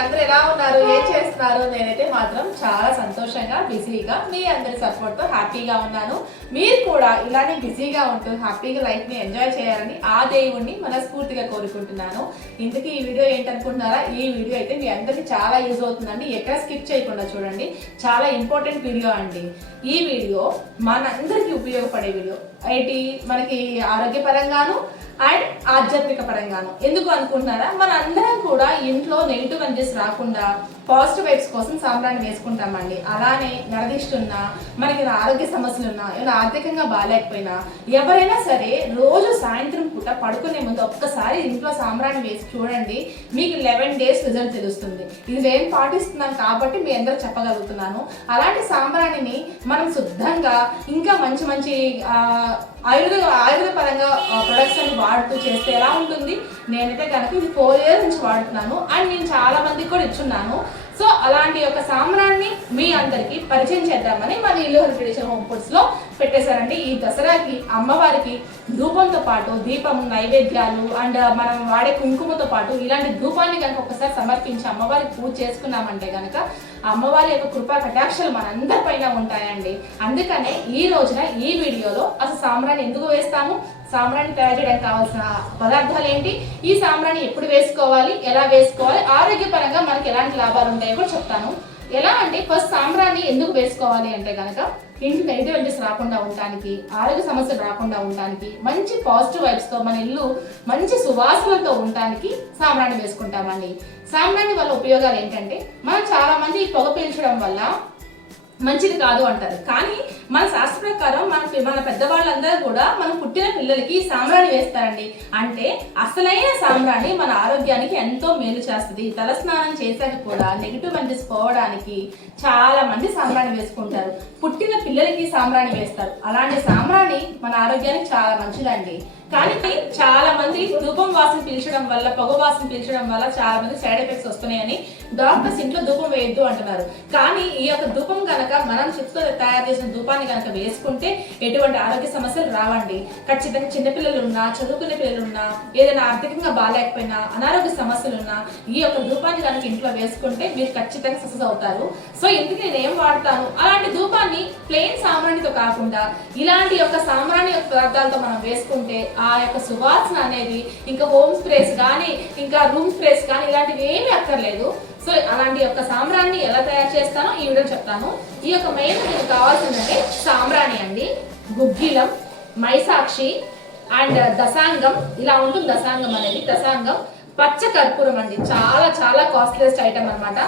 Andrés. ఎలా ఉన్నారు? ఏం చేస్తున్నారు? నేనైతే మాత్రం చాలా సంతోషంగా బిజీగా మీ అందరి సపోర్ట్తో హ్యాపీగా ఉన్నాను. మీరు కూడా ఇలానే బిజీగా ఉంటూ హ్యాపీగా లైఫ్ని ఎంజాయ్ చేయాలని ఆ దేవుణ్ణి మనస్ఫూర్తిగా కోరుకుంటున్నాను. ఇంతకీ ఈ వీడియో ఏంటనుకుంటున్నారా? ఈ వీడియో అయితే మీ అందరికీ చాలా యూజ్ అవుతుందండి. ఎక్కడ స్కిప్ చేయకుండా చూడండి. చాలా ఇంపార్టెంట్ వీడియో అండి. ఈ వీడియో మనందరికీ ఉపయోగపడే వీడియో. ఐటి మనకి ఆరోగ్యపరంగాను అండ్ ఆధ్యాత్మిక పరంగాను. ఎందుకు అనుకుంటున్నారా? మన అందరం కూడా ఇంట్లో నెగిటివ్ ఎనర్జీస్ రాకుండా పాజిటివ్ వైబ్స్ కోసం సాంబ్రాన్ని వేసుకుంటామండి. అలానే నరదిష్టున్నా మనకి ఆరోగ్య సమస్యలు ఉన్నా ఏమైనా ఆర్థికంగా బాగాలేకపోయినా ఎవరైనా సరే రోజు సాయంత్రం పూట పడుకునే ముందు ఒక్కసారి ఇంట్లో సాంబ్రాన్ని వేసి చూడండి మీకు లెవెన్ డేస్ రిజల్ట్ తెలుస్తుంది. ఇది నేను పాటిస్తున్నాను కాబట్టి మీ అందరూ చెప్పగలుగుతున్నాను. అలాంటి సాంబ్రాణిని మనం శుద్ధంగా ఇంకా మంచి మంచి ఆయుర్వేద ఆయుర్వేద పరంగా ప్రొడక్ట్స్ అని వాడుతూ చేస్తే ఎలా ఉంటుంది? నేనైతే కనుక ఇది ఫోర్ ఇయర్స్ నుంచి వాడుతున్నాను. అండ్ నేను చాలా మందికి కూడా ఇచ్చున్నాను. సో అలాంటి యొక్క సామ్రాన్ని మీ అందరికి పరిచయం చేద్దామని మన ఇల్లు ట్రెడిషన్ హోమ్ ఫుడ్స్లో పెట్టేశారండి. ఈ దసరాకి అమ్మవారికి ధూపంతో పాటు దీపం నైవేద్యాలు అండ్ మనం వాడే కుంకుమతో పాటు ఇలాంటి ధూపాన్ని కనుక ఒకసారి సమర్పించి అమ్మవారికి పూజ చేసుకున్నామంటే కనుక అమ్మవారి యొక్క కృపా కటాక్షలు మనందరిపైన ఉంటాయండి. అందుకనే ఈ రోజున ఈ వీడియోలో అసలు సాంబ్రాన్ని ఎందుకు వేస్తాము? సాంబ్రాన్ని తయారు చేయడానికి కావాల్సిన పదార్థాలు ఏంటి? ఈ సాంబ్రాన్ని ఎప్పుడు వేసుకోవాలి? ఎలా వేసుకోవాలి? ఆరోగ్యపరంగా మనకి ఎలాంటి లాభాలు ఉంటాయో కూడా చెప్తాను. ఎలా అంటే ఫస్ట్ సాంబ్రాన్ని ఎందుకు వేసుకోవాలి అంటే కనుక ఇంటి నెగిటివ్ రాకుండా ఉండటానికి ఆరోగ్య సమస్యలు రాకుండా ఉండటానికి మంచి పాజిటివ్ వైబ్స్తో మన ఇల్లు మంచి సువాసనలతో ఉండటానికి సాంబ్రాన్ని వేసుకుంటామండి. సాంబ్రాన్ని వల్ల ఉపయోగాలు ఏంటంటే మనం చాలా మంది పొగ పీల్చడం వల్ల మంచిది కాదు అంటారు. కానీ మన శాస్త్ర ప్రకారం మన మన పెద్దవాళ్ళందరూ కూడా మనం పుట్టిన పిల్లలకి సాంబ్రాణి వేస్తారండి. అంటే అసలైన సాంబ్రాణి మన ఆరోగ్యానికి ఎంతో మేలు చేస్తుంది. తలస్నానం చేశాక కూడా నెగిటివ్ మెంటెస్ పోవడానికి చాలా మంది సాంబ్రాణి వేసుకుంటారు. పుట్టిన పిల్లలకి సాంబ్రాణి వేస్తారు. అలాంటి సాంబ్రాణి మన ఆరోగ్యానికి చాలా మంచిదండి. కానీ చాలా మంది రూపం వాసన పీల్చడం వల్ల పొగ వాసన పీల్చడం వల్ల చాలా మంది సైడ్ ఎఫెక్ట్స్ వస్తున్నాయని డాక్టర్స్ ఇంట్లో ధూపం వేయొద్దు అంటున్నారు. కానీ ఈ యొక్క ధూపం కనుక మనం చెప్తూ తయారు చేసిన ధూపాన్ని కనుక వేసుకుంటే ఎటువంటి ఆరోగ్య సమస్యలు రావండి. ఖచ్చితంగా చిన్నపిల్లలు ఉన్నా చదువుకునే పిల్లలు ఉన్నా ఏదైనా ఆర్థికంగా బాగాలేకపోయినా అనారోగ్య సమస్యలు ఉన్నా ఈ యొక్క ధూపాన్ని కనుక ఇంట్లో వేసుకుంటే మీరు ఖచ్చితంగా సక్సెస్ అవుతారు. సో ఇందుకు నేను ఏం వాడతాను? అలాంటి ధూపాన్ని ప్లెయిన్ సాంబ్రాణితో కాకుండా ఇలాంటి యొక్క సామాన్య యొక్క పదార్థాలతో మనం వేసుకుంటే ఆ యొక్క సువాసన అనేది ఇంకా హోమ్ స్ప్రేస్ కానీ ఇంకా రూమ్ స్ప్రేస్ కానీ ఇలాంటివి ఏమీ అక్కర్లేదు. సో అలాంటి యొక్క సాంబ్రాన్ని ఎలా తయారు చేస్తానో ఈ వీడియో చెప్తాను. ఈ యొక్క మెయిన్ మీకు కావాల్సిందంటే సాంబ్రాణి అండి. గుగ్గిలం మైసాక్షి అండ్ దశాంగం. ఇలా ఉంటుంది దశాంగం అనేది దశాంగం. పచ్చ కర్పూరం అండి. చాలా చాలా కాస్ట్లెస్ట్ ఐటమ్ అనమాట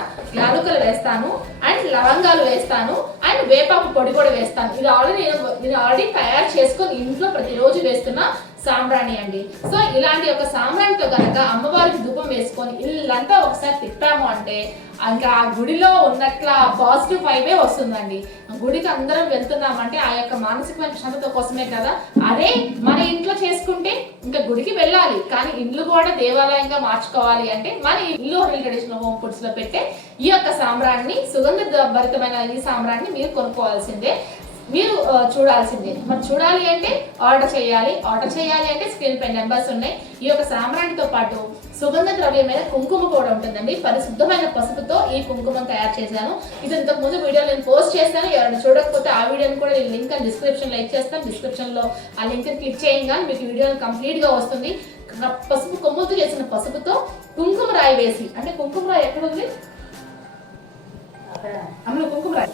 యాలకులు వేస్తాను అండ్ లవంగాలు వేస్తాను అండ్ వేపాకు పొడి కూడా వేస్తాను. ఇది ఆల్రెడీ నేను ఇది ఆల్రెడీ తయారు చేసుకొని ఇంట్లో ప్రతిరోజు వేస్తున్న సాంబ్రాణి అండి. సో ఇలాంటి ఒక సాంబ్రాణితో కనుక అమ్మవారికి ధూపం వేసుకొని ఇల్లంతా ఒకసారి తిప్పాము అంటే ఇంకా ఆ గుడిలో ఉన్నట్ల పాజిటివ్ వైబే వస్తుందండి. గుడికి అందరం వెళ్తున్నామంటే ఆ యొక్క మానసికమైన క్షమత కోసమే కదా. అదే మన ఇంట్లో చేసుకుంటే ఇంకా గుడికి వెళ్ళాలి. కానీ ఇల్లు కూడా దేవాలయంగా మార్చుకోవాలి అంటే మన ఇల్లు హోటల్ ట్రెడిషనల్ హోమ్ ఫుడ్స్లో పెట్టే ఈ యొక్క సాంబ్రాన్ని సుగంధ భరితమైన ఈ సాంబ్రాన్ని మీరు కొనుక్కోవాల్సిందే. మీరు చూడాల్సిందే. మరి చూడాలి అంటే ఆర్డర్ చేయాలి. ఆర్డర్ చేయాలి అంటే స్క్రీన్ పై నెంబర్స్ ఉన్నాయి. ఈ యొక్క సాంబ్రాణితో పాటు సుగంధ ద్రవ్యమైన కుంకుమ కూడా ఉంటుందండి. పరిశుద్ధమైన పసుపుతో ఈ కుంకుమం తయారు చేశాను. ఇది ఇంతకు ముందు వీడియో నేను పోస్ట్ చేశాను. ఎవరైనా చూడకపోతే ఆ వీడియోని కూడా నేను లింక్ అని డిస్క్రిప్షన్లో ఇచ్చేస్తాను. డిస్క్రిప్షన్లో ఆ లింక్ క్లిక్ చేయగానే మీకు వీడియో కంప్లీట్గా వస్తుంది. పసుపు కొమ్ముతో చేసిన పసుపుతో కుంకుమ రాయి వేసి అంటే కుంకుమ రాయి ఎక్కడ ఉంది? అమ్మ కుంకుమ రాయి.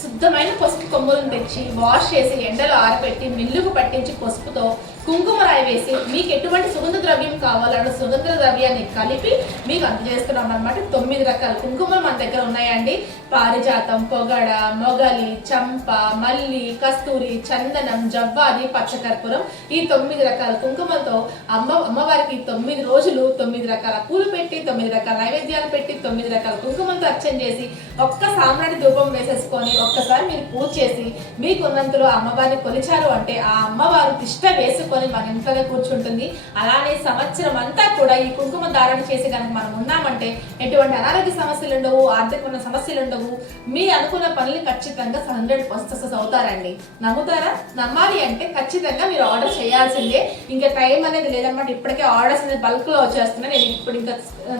శుద్ధమైన పసుపు కొమ్ములను తెచ్చి వాష్ చేసి ఎండలో ఆరబెట్టి మిల్లుకు పట్టించి పసుపుతో కుంకుమ రాయి వేసి మీకు ఎటువంటి సుగంధ ద్రవ్యం కావాలన్న సుగంధ ద్రవ్యాన్ని కలిపి మీకు అందజేస్తున్నాం అనమాట తొమ్మిది రకాల కుంకుమలు మన దగ్గర ఉన్నాయండి. పారిజాతం పొగడ మొగలి చంప మల్లి కస్తూరి చందనం జవ్వాది పచ్చకర్పూరం. ఈ తొమ్మిది రకాల కుంకుమలతో అమ్మ అమ్మవారికి తొమ్మిది రోజులు తొమ్మిది రకాల పూలు పెట్టి తొమ్మిది రకాల నైవేద్యాలు పెట్టి తొమ్మిది రకాల కుంకుమలతో అర్చన చేసి ఒక్క సామ్రాణి ధూపం వేసేసుకొని ఒక్కసారి మీరు పూజ చేసి మీకు ఉన్నంతలో అమ్మవారిని కొలిచారు అంటే ఆ అమ్మవారు తిష్ట వేసుకొని చేసుకొని మన ఇంట్లోనే కూర్చుంటుంది. అలానే సంవత్సరం అంతా కూడా ఈ కుంకుమ ధారణ చేసి కనుక మనం ఉన్నామంటే ఎటువంటి అనారోగ్య సమస్యలు ఉండవు ఆర్థికమైన సమస్యలు ఉండవు. మీ అనుకున్న పనులు ఖచ్చితంగా హండ్రెడ్ సక్సెస్ అవుతారండి. నమ్ముతారా? నమ్మాలి అంటే ఖచ్చితంగా మీరు ఆర్డర్ చేయాల్సిందే. ఇంకా టైం అనేది లేదన్నమాట. ఇప్పటికే ఆర్డర్స్ అనేది బల్క్లో వచ్చేస్తున్నాయి. నేను ఇప్పుడు ఇంకా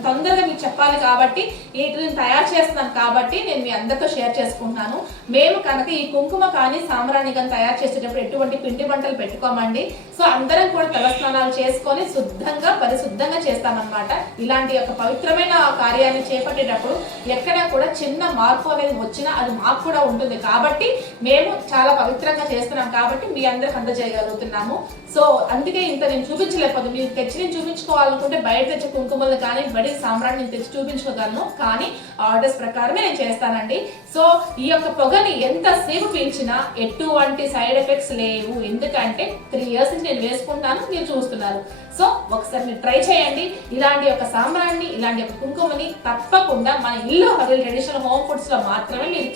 తొందరగా మీకు చెప్పాలి కాబట్టి వీటిని తయారు చేస్తున్నాను కాబట్టి నేను మీ అందరితో షేర్ చేసుకుంటున్నాను. మేము కనుక ఈ కుంకుమ కానీ సాంబ్రాణి కానీ తయారు చేసేటప్పుడు ఎటువంటి పిండి వంటలు పెట్టుకోమండి. సో అందరం కూడా తలస్నానాలు చేసుకొని శుద్ధంగా పరిశుద్ధంగా చేస్తామన్నమాట. ఇలాంటి యొక్క పవిత్రమైన కార్యాన్ని చేపట్టేటప్పుడు ఎక్కడ కూడా చిన్న మార్పు అనేది వచ్చినా అది మాకు కూడా ఉంటుంది. కాబట్టి మేము చాలా పవిత్రంగా చేస్తున్నాం కాబట్టి మీ అందరికి అందజేయగలుగుతున్నాము. సో అందుకే ఇంత నేను చూపించలేకపోతే మీరు తెచ్చి నేను చూపించుకోవాలనుకుంటే బయట తెచ్చే కుంకుమలు కానీ బడి సాంబ్రాన్ని నేను తెచ్చి చూపించుకోగలను కానీ ఆర్డర్స్ ప్రకారమే నేను చేస్తానండి. సో ఈ యొక్క పొగని ఎంతసేపు పీల్చినా ఎటువంటి సైడ్ ఎఫెక్ట్స్ లేవు. ఎందుకంటే త్రీ ఇయర్స్ నుంచి నేను వేసుకుంటాను మీరు చూస్తున్నారు. సో ఒకసారి మీరు ట్రై చేయండి. ఇలాంటి యొక్క సాంబ్రాన్ని ఇలాంటి యొక్క కుంకుమని తప్పకుండా మన ఇల్లు హవిల్ ట్రెడిషనల్ హోమ్ ఫుడ్స్లో మాత్రమే మీరు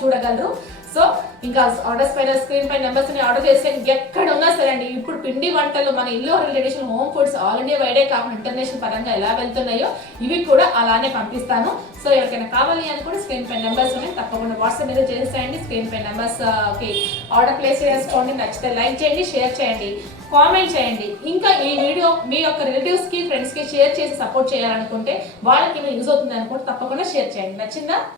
చూడగలరు. సో ఇంకా ఆర్డర్స్ పైన స్క్రీన్ పైన నెంబర్స్ని ఆర్డర్ చేస్తే ఎక్కడ ఉన్నా సరే అండి ఇప్పుడు పిండి వంటలు మన ఇల్లు traditional home foods all India వైడే కాకుండా ఇంటర్నేషనల్ పరంగా ఎలా వెళ్తున్నాయో ఇవి కూడా అలానే పంపిస్తాను. సో ఎవరికైనా కావాలి అని కూడా స్క్రీన్ పై నెంబర్స్ ఉన్నాయి తప్పకుండా వాట్సాప్ మీద చేసేయండి. స్క్రీన్ పై నెంబర్స్కి ఆర్డర్ ప్లేస్ చేసుకోండి నచ్చితే లైక్ చేయండి షేర్ చేయండి కామెంట్ చేయండి. ఇంకా ఈ వీడియో మీ యొక్క రిలేటివ్స్కి ఫ్రెండ్స్కి షేర్ చేసి సపోర్ట్ చేయాలనుకుంటే వాళ్ళకి యూజ్ అవుతుంది అనుకుంటే తప్పకుండా షేర్ చేయండి. నచ్చిందా?